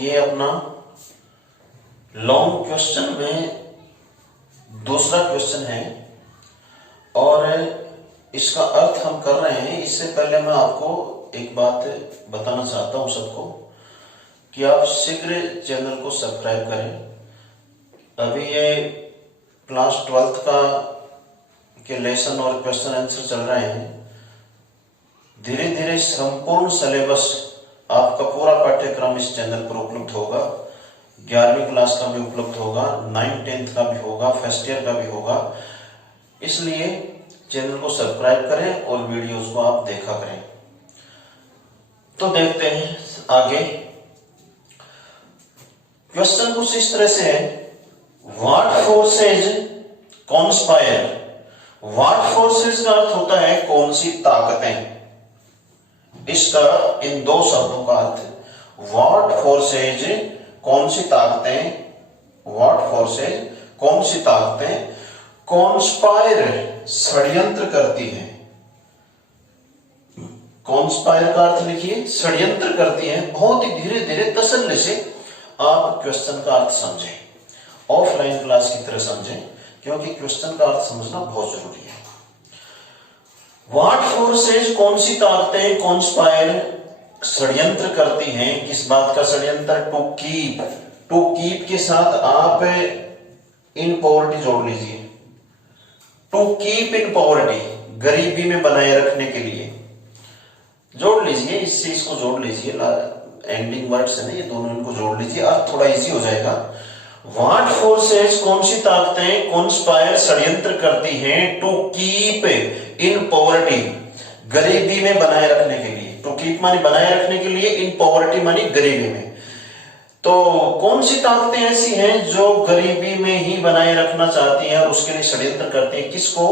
ये अपना long question में दूसरा क्वेश्चन है और इसका अर्थ हम कर रहे हैं। इससे पहले मैं आपको एक बात बताना चाहता हूं सबको कि आप शीघ्र चैनल को सब्सक्राइब करें। अभी ये क्लास 12th का के लेसन और क्वेश्चन आंसर चल रहे हैं। धीरे धीरे संपूर्ण सिलेबस आपका पूरा पाठ्यक्रम इस चैनल पर उपलब्ध होगा। 11वीं क्लास का भी उपलब्ध होगा, 9th 10th का भी होगा, फर्स्ट ईयर का भी होगा। इसलिए चैनल को सब्सक्राइब करें और वीडियोस को आप देखा करें। तो देखते हैं आगे। क्वेश्चन कुछ इस तरह से है, what forces conspire. What forces का अर्थ होता है कौन सी ताकतें। इसका इन दो शब्दों का अर्थ, व्हाट फोर्सेज कौन सी ताकतें, व्हाट फोर्सेज कौन सी ताकतें कॉन्स्पायर षड्यंत्र करती हैं। कॉन्स्पायर का अर्थ लिखिए षड्यंत्र करती हैं। बहुत ही धीरे धीरे तसल्ली से आप क्वेश्चन का अर्थ समझें, ऑफलाइन क्लास की तरह समझें, क्योंकि क्वेश्चन का अर्थ समझना बहुत जरूरी है। व्हाट फोर्सेज कौन सी ताकतें कॉन्स्पायर षड्यंत्र करती हैं। किस बात का षड्यंत्र? To keep. टू कीप के साथ आप इन पॉवर्टी जोड़ लीजिए। टू कीप इन पॉवर्टी, गरीबी में बनाए रखने के लिए जोड़ लीजिए। इससे इसको जोड़ लीजिए, एंडिंग वर्ड्स है ना ये दोनों, इनको जोड़ लीजिए, अर्थ थोड़ा इजी हो जाएगा। व्हाट फोर्सेज कौन सी ताकतें कॉन्स्पायर षड्यंत्र करती हैं टू कीप इन पॉवर्टी, गरीबी में बनाए रखने के लिए। टू कीप मानी बनाए रखने के लिए, इन पॉवर्टी मानी गरीबी में। तो कौन सी ताकतें ऐसी हैं जो गरीबी में ही बनाए रखना चाहती हैं और उसके लिए षड्यंत्र करती हैं? किसको?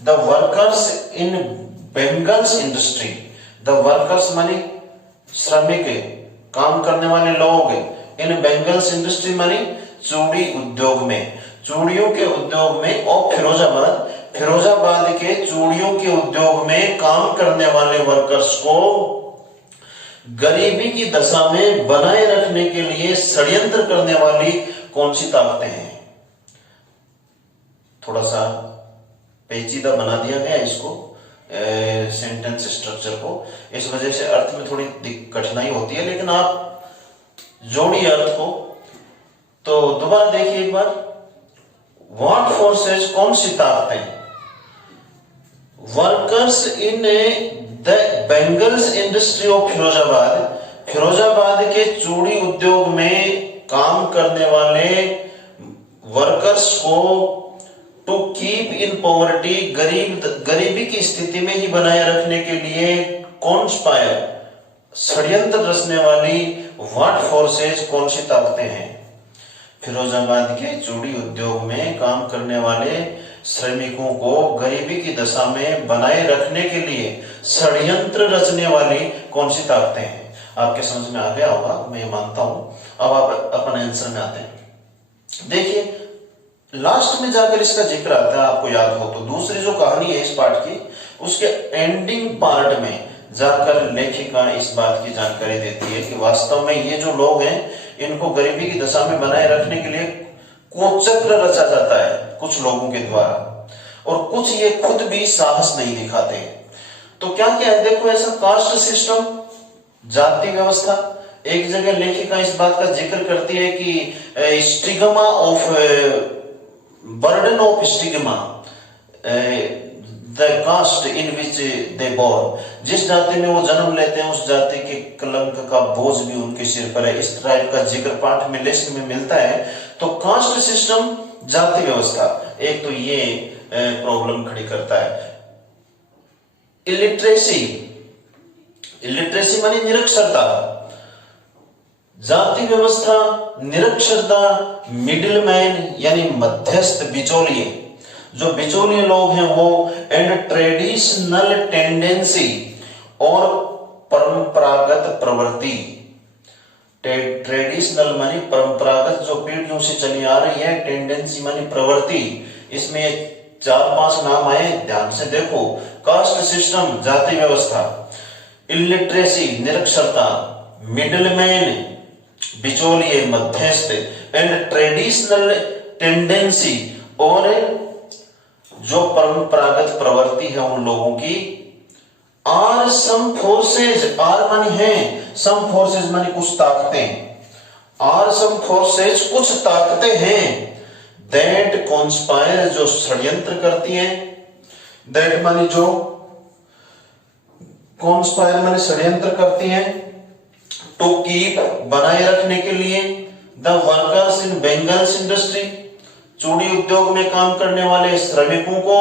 The workers in bangles industry. The workers मानी श्रमिक, काम करने वाले लोग। इन बेंगल्स इंडस्ट्री मानी चूड़ी उद्योग में, चूड़ियों के उद्योग में। और फिरोजाबाद, फिरोजाबाद के चूड़ियों के उद्योग में काम करने वाले वर्कर्स को गरीबी की दशा में बनाए रखने के लिए षड्यंत्र करने वाली कौन सी ताकतें हैं? थोड़ा सा पेचीदा बना दिया गया इसको, सेंटेंस स्ट्रक्चर को। इस वजह से अर्थ में थोड़ी कठिनाई होती है, लेकिन आप जोड़िए अर्थ को। तो दोबारा देखिए एक बार, व्हाट फोर्सेस कौन सी ताकतें, workers in the bangles industry of Firozabad, Firozabad के चूड़ी उद्योग में काम करने वाले वर्कर्स को टू कीप इन पॉवर्टी, गरीबी की स्थिति में ही बनाए रखने के लिए कॉन्स्पायर, षड्यंत्र रचने वाली व्हाट फोर्सेज कौन सी ताकतें हैं? फिरोजाबाद के चूड़ी उद्योग में काम करने वाले श्रमिकों को गरीबी की दशा में बनाए रखने के लिए षड्यंत्र रचने वाली कौन सी ताकतें हैं? आपके समझ में आ गया होगा, मैं ये मानता हूं। अब आप अपने आंसर में आते हैं। देखिए लास्ट में जाकर इसका जिक्र आता है, आपको याद हो तो। दूसरी जो कहानी है इस पार्ट की, उसके एंडिंग पार्ट में जाकर लेखिका इस बात की जानकारी देती है कि वास्तव में ये जो लोग हैं, इनको गरीबी की दशा में बनाए रखने के लिए कुचक्र रचा जाता है कुछ लोगों के द्वारा, और कुछ ये खुद भी साहस नहीं दिखाते हैं। तो क्या क्या है देखो, ऐसा कास्ट सिस्टम, जाति व्यवस्था। एक जगह लेखिका इस बात का जिक्र करती है कि stigma of, burden of stigma, the caste in which they born. जिस जाति में वो जन्म लेते हैं उस जाति के कलंक का बोझ भी उनके सिर पर है। इस टाइप का जिक्र पाठ में लिस्ट में मिलता है। तो कास्ट सिस्टम, जाति व्यवस्था, एक तो ये प्रॉब्लम खड़ी करता है। इलिटरेसी, इलिटरेसी मानी निरक्षरता, जाति व्यवस्था, निरक्षरता, मिडिलमैन यानी मध्यस्थ, बिचौलिए, जो बिचौलिए लोग हैं वो, एंड ट्रेडिशनल टेंडेंसी, और परंपरागत प्रवृत्ति। ट्रेडिशनल मानी परंपरागत, जो पीढ़ियों से चली आ रही है, टेंडेंसी मानी प्रवृत्ति। इसमें 4-5 नाम आए, ध्यान से देखो। कास्ट सिस्टम, जाति व्यवस्था, इलिटरेसी, निरक्षरता, मिडिलमैन बिचौलिए, मध्यस्थ एंड ट्रेडिशनल टेंडेंसी, और जो परंपरागत प्रवृत्ति है उन लोगों की, आर सम फोर्सेज, आर मानी है, सम फोर्सेज मानी कुछ ताकतें, आर सम फोर्सेज कुछ ताकतें हैं, दैट कॉन्स्पायर जो षड्यंत्र करती हैं, दैट मानी जो, कॉन्स्पायर मानी षड्यंत्र करती हैं, टू कीप बनाए रखने के लिए, the workers in bangles industry, चूड़ी उद्योग में काम करने वाले श्रमिकों को,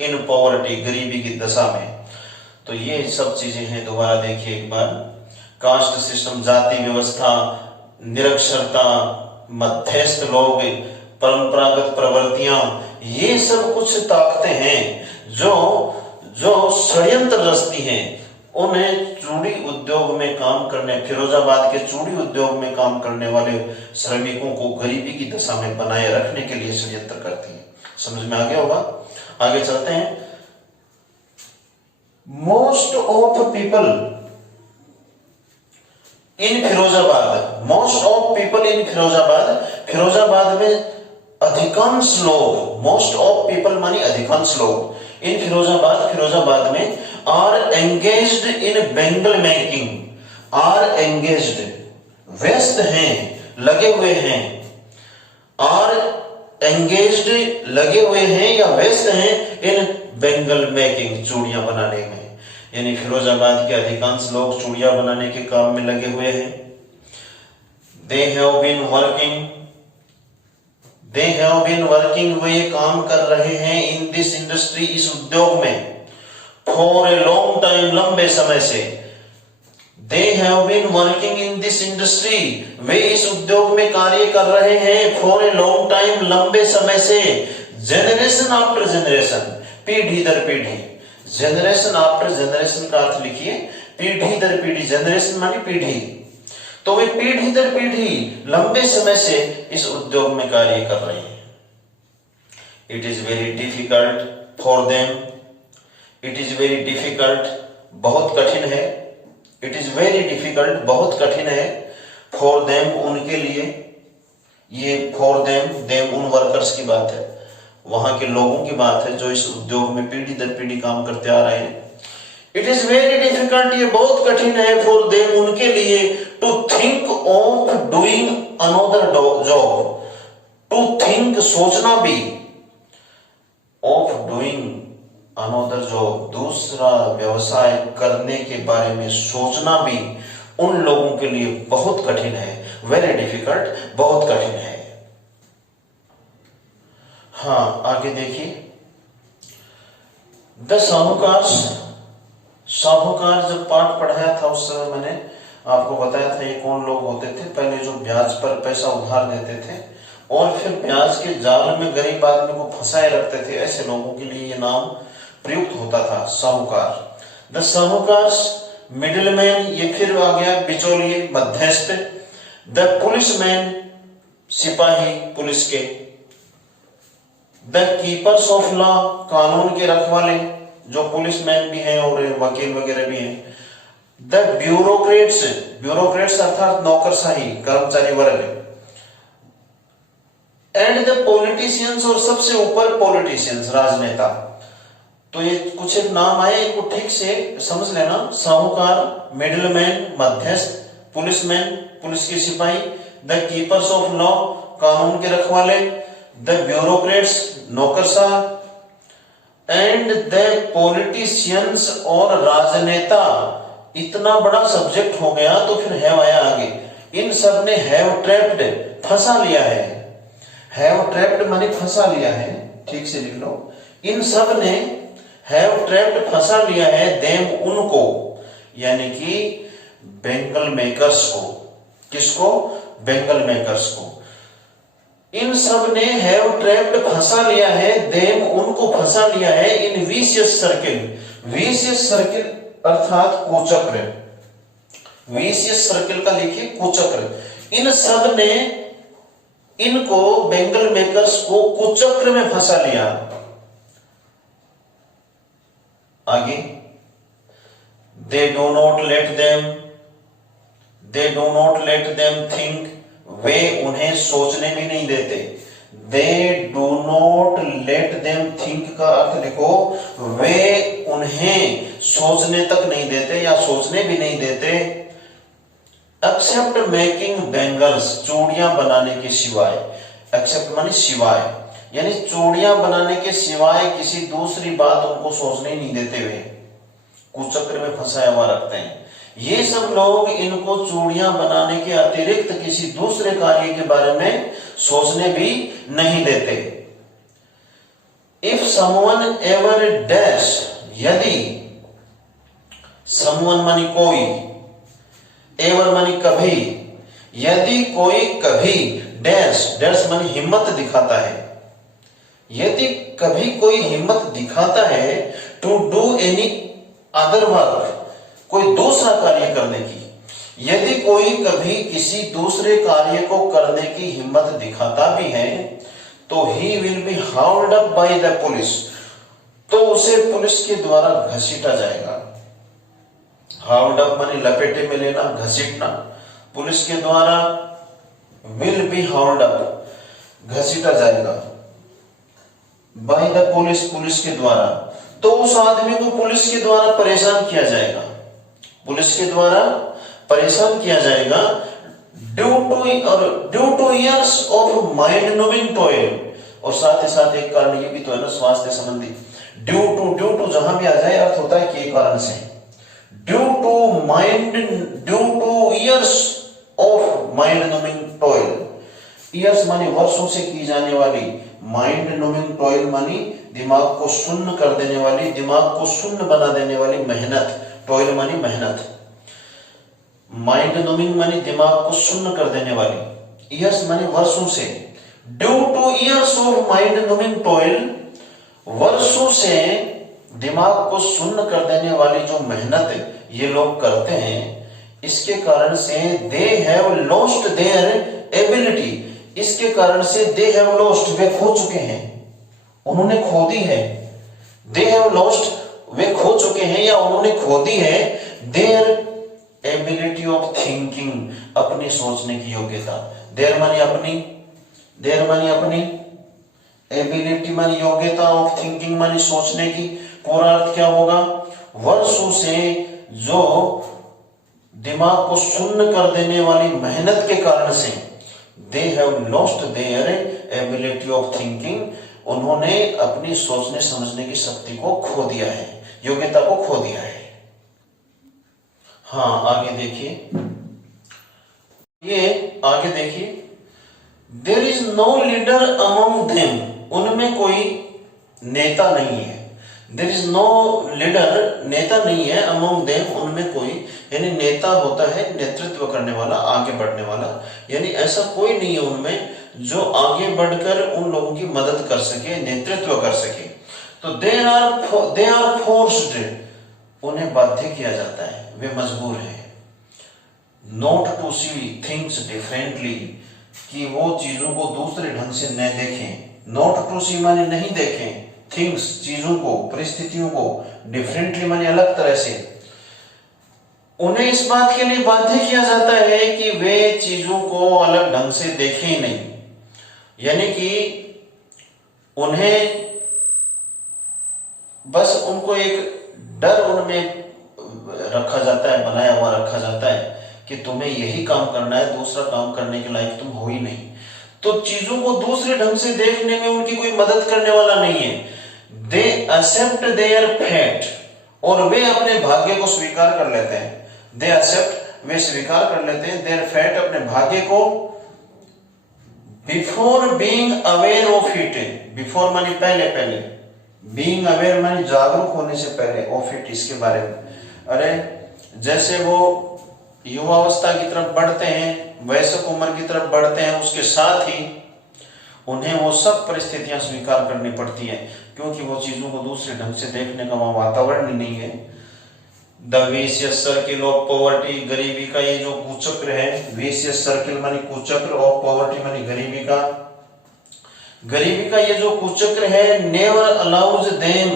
इन पॉवर्टी, गरीबी की दशा में। तो ये सब चीजें हैं, दोबारा देखिए एक बार, कास्ट सिस्टम, जाति व्यवस्था, निरक्षरता, मध्यस्थ लोग, परंपरागत प्रवृत्तियां, ये सब कुछ ताकतें हैं जो षड्यंत्र रचती हैं, उन्हें चूड़ी उद्योग में काम करने, फिरोजाबाद के चूड़ी उद्योग में काम करने वाले श्रमिकों को गरीबी की दशा में बनाए रखने के लिए षड्यंत्र करती हैं। समझ में आ गया होगा? आगे चलते हैं। Most of people in Firozabad, most of people in Firozabad, Firozabad में अधिकांश लोग, मोस्ट ऑफ पीपल मानी अधिकांश लोग, इन फिरोजाबाद, फिरोजाबाद में, are engaged in bangle making, are engaged, व्यस्त हैं, लगे हुए हैं, आर एंगेज्ड, लगे हुए हैं या व्यस्त हैं, इन बेंगल मेकिंग, चूड़ियां बनाने में, यानी फिरोजाबाद के अधिकांश लोग चूड़ियां बनाने के काम में लगे हुए हैं। They have been working, they have been working, वे काम कर रहे हैं, इन दिस इंडस्ट्री, इस उद्योग में, फॉर ए लॉन्ग टाइम, लंबे समय से, they have been working in this industry, वे इस उद्योग में कार्य कर रहे हैं, फॉर ए लॉन्ग टाइम, लंबे समय से, जेनरेशन आफ्टर जेनरेशन, पीढ़ी दर पीढ़ी, जेनरेशन आफ्टर जेनरेशन का अर्थ लिखिए पीढ़ी दर पीढ़ी, जेनरेशन मानी पीढ़ी, तो वे पीढ़ी दर पीढ़ी लंबे समय से इस उद्योग में कार्य कर रहे हैं। It is very difficult for them, it is very difficult, बहुत कठिन है, इट इज वेरी डिफिकल्ट, बहुत कठिन है, फॉर देम, उनके लिए, ये फॉर देम, देम उन वर्कर्स की बात है, वहां के लोगों की बात है जो इस उद्योग में पीढ़ी दर पीढ़ी काम करते आ रहे हैं। इट इज वेरी डिफिकल्ट, ये बहुत कठिन है, फॉर देम, उनके लिए, to think of doing another job, to think, सोचना भी, ऑफ डूइंग अनदर जॉब, दूसरा व्यवसाय करने के बारे में सोचना भी उन लोगों के लिए बहुत कठिन है, वेरी डिफिकल्ट, बहुत कठिन है। हाँ, आगे देखिए, द साहूकार, साहूकार जब पाठ पढ़ाया था उस समय मैंने आपको बताया था ये कौन लोग होते थे, पहले जो ब्याज पर पैसा उधार देते थे और फिर ब्याज के जाल में गरीब आदमी को फंसाए रखते थे, ऐसे लोगों के लिए ये नाम प्रयुक्त होता था, साहूकार। द साहूकार, मिडिलमैन, ये फिर आ गया बिचौलिए, मध्यस्थ, द पुलिसमैन, सिपाही पुलिस के, द कीपर्स ऑफ लॉ, कानून के रखवाले, जो पुलिसमैन भी हैं और वकील वगैरह भी हैं, द ब्यूरोक्रेट्स, ब्यूरोक्रेट्स अर्थात नौकरशाही, कर्मचारी वर्ग, एंड द पॉलिटिशियंस, और सबसे ऊपर पॉलिटिशियंस, राजनेता। तो ये कुछ एक नाम आए, इनको ठीक से समझ लेना, साहूकार, मिडिलमैन, मध्यस्थ, पुलिसमैन, पुलिस के सिपाही, द कीपर्स ऑफ लॉ, कानून के रखवाले, द ब्यूरोक्रेट्स, नौकरशाह, एंड द पॉलिटिशियंस, और राजनेता। इतना बड़ा सब्जेक्ट हो गया तो फिर हैव आया आगे, इन सब ने हैव ट्रैप्ड, फंसा लिया है, हैव ट्रैप्ड माने फंसा लिया है, ठीक से लिख लो, इन सब ने हैव ट्रैप्ड, फंसा लिया है, देम, उनको, यानी कि बेंगल मेकर्स को, किसको, बेंगल मेकर्स को, इन सब ने हैव ट्रैप्ड, फंसा लिया है, देम, उनको फंसा लिया है, इन विशियस सर्किल, विशियस सर्किल अर्थात कुचक्र, विशियस सर्किल का लिखिए कुचक्र, इन सब ने इनको, बेंगल मेकर्स को कुचक्र में फंसा लिया। आगे, they do not let them, they do not let them think, वे उन्हें सोचने भी नहीं देते। They do not let them think का अर्थ लिखो, वे उन्हें सोचने तक नहीं देते या सोचने भी नहीं देते। एक्सेप्ट मेकिंग बैंगल्स, चूड़ियां बनाने के सिवाय। एक्सेप्ट माने सिवाय, यानी चूड़ियां बनाने के सिवाय किसी दूसरी बात उनको सोचने नहीं देते, वे कुचक्र में फंसाया हुआ रखते हैं। ये सब लोग इनको चूड़ियां बनाने के अतिरिक्त किसी दूसरे कार्य के बारे में सोचने भी नहीं देते। इफ समवन एवर डैश, यदि समवन मानी कोई, एवर मानी कभी, यदि कोई कभी डैश, डैश मानी हिम्मत दिखाता है, यदि कभी कोई हिम्मत दिखाता है to do any other work, कोई दूसरा कार्य करने की, यदि कोई कभी किसी दूसरे कार्य को करने की हिम्मत दिखाता भी है तो he will be hauled up by the police, तो उसे पुलिस के द्वारा घसीटा जाएगा। हाउल्ड अप माने लपेटे में लेना, घसीटना, पुलिस के द्वारा विल बी हाउल्ड अप, घसीटा जाएगा, बाय द पुलिस, पुलिस के द्वारा। तो उस आदमी को पुलिस के द्वारा परेशान किया जाएगा, पुलिस के द्वारा परेशान किया जाएगा। Due to years of mind numbing toil, और साथ ही साथ एक कारण ये भी तो है ना स्वास्थ्य संबंधी। ड्यू टू जहां भी आ जाए अर्थ होता है कि कारण से। Due to years of mind numbing toil, years मानी वर्षों से की जाने वाली, माइंड नूविंग टॉयल मानी दिमाग को शून्य कर देने वाली, दिमाग को शून्य बना देने वाली मेहनत, टॉयल मानी मेहनत, माइंड नूमिंग मानी दिमाग को शून्य कर देने वाली, इयर्स मानी वर्षों से। Due to years of mind numbing toil, वर्षों से दिमाग को शून्य कर देने वाली जो मेहनत ये लोग करते हैं, इसके कारण से they have lost their ability, इसके कारण से दे हैव लॉस्ट, वे खो चुके हैं, उन्होंने खो दी है। दे हैव लॉस्ट, वे खो चुके हैं या उन्होंने खो दी है देयर एबिलिटी ऑफ थिंकिंग, अपनी सोचने की योग्यता। देयर मानी अपनी, देयर मानी अपनी, एबिलिटी मानी योग्यता, ऑफ थिंकिंग मानी सोचने की। पूरा अर्थ क्या होगा? वर्षों से जो दिमाग को शून्य कर देने वाली मेहनत के कारण से they have lost their ability of thinking, उन्होंने अपनी सोचने समझने की शक्ति को खो दिया है, योग्यता को खो दिया है। हाँ आगे देखिए, ये आगे देखिए, there is no leader among them, उनमें कोई नेता नहीं है। देयर इज नो लीडर, नेता नहीं है, अमंग देम, उनमें कोई, यानी नेता होता है नेतृत्व करने वाला, आगे बढ़ने वाला, यानी ऐसा कोई नहीं है उनमें जो आगे बढ़कर उन लोगों की मदद कर सके, नेतृत्व कर सके। तो दे आर फोर्स्ड, उन्हें बाध्य किया जाता है, वे मजबूर हैं। Not to see things differently, कि वो चीजों को दूसरे ढंग से न देखें। नॉट टू सी माने नहीं देखें, थिंग्स चीजों को, परिस्थितियों को, डिफरेंटली माने अलग तरह से। उन्हें इस बात के लिए बाध्य किया जाता है कि वे चीजों को अलग ढंग से देखें ही नहीं, यानी कि उन्हें बस उनको एक डर उनमें रखा जाता है, बनाया हुआ रखा जाता है कि तुम्हें यही काम करना है, दूसरा काम करने के लायक तुम हो ही नहीं। तो चीजों को दूसरे ढंग से देखने में उनकी कोई मदद करने वाला नहीं है। दे एक्सेप्ट देयर फेट, और वे अपने भाग्य को स्वीकार कर लेते हैं। दे एक्सेप्ट, वे स्वीकार कर लेते हैं, देयर फेट, अपने भाग्य को, before being aware of it, before मानी पहले, पहले, बीइंग अवेयर मानी जागरूक होने से पहले, ऑफ इट, इसके बारे में। अरे जैसे वो युवावस्था की तरफ बढ़ते हैं, वयस्क उम्र की तरफ बढ़ते हैं, उसके साथ ही उन्हें वो सब परिस्थितियां स्वीकार करनी पड़ती हैं, क्योंकि वो चीजों को दूसरे ढंग से देखने का वहां वातावरण नहीं है। The vicious circle of poverty, गरीबी का ये जो कुचक्र है, विशियस सर्किल मानी कुचक्र, ऑफ पॉवर्टी मानी गरीबी का, गरीबी का ये जो कुचक्र है, नेवर अलाउज देम,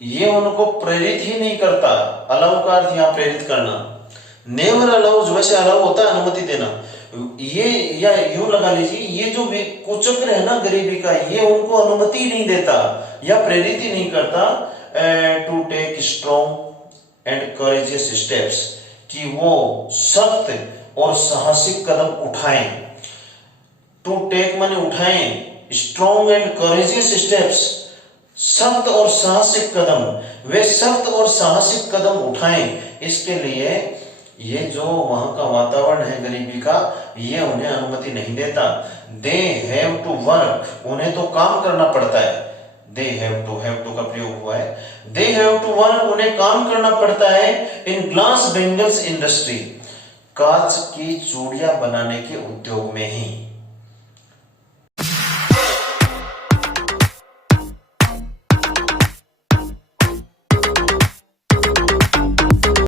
ये उनको प्रेरित ही नहीं करता। अलाउ का अर्थ यहाँ प्रेरित करना, नेवर अलाउज वैसे अलाउ होता है अनुमति देना, ये या यूं लगा लीजिए ये जो कुचक्र है ना गरीबी का, ये उनको अनुमति नहीं देता या प्रेरित ही नहीं करता to take strong and courageous steps, कि वो सख्त और साहसिक कदम उठाएं। टू टेक माने उठाएं, स्ट्रॉन्ग एंड करेजियस स्टेप्स, सख्त और साहसिक कदम, वे सख्त और साहसिक कदम उठाएं। इसके लिए ये जो वहां का वातावरण है गरीबी का, ये उन्हें अनुमति नहीं देता। दे हैव टू वर्क, उन्हें तो काम करना पड़ता है। दे हैव टू का प्रयोग हुआ है। दे हैव टू वर्क, उन्हें काम करना पड़ता है इन ग्लास बेंगल्स इंडस्ट्री, कांच की चूड़ियां बनाने के उद्योग में ही।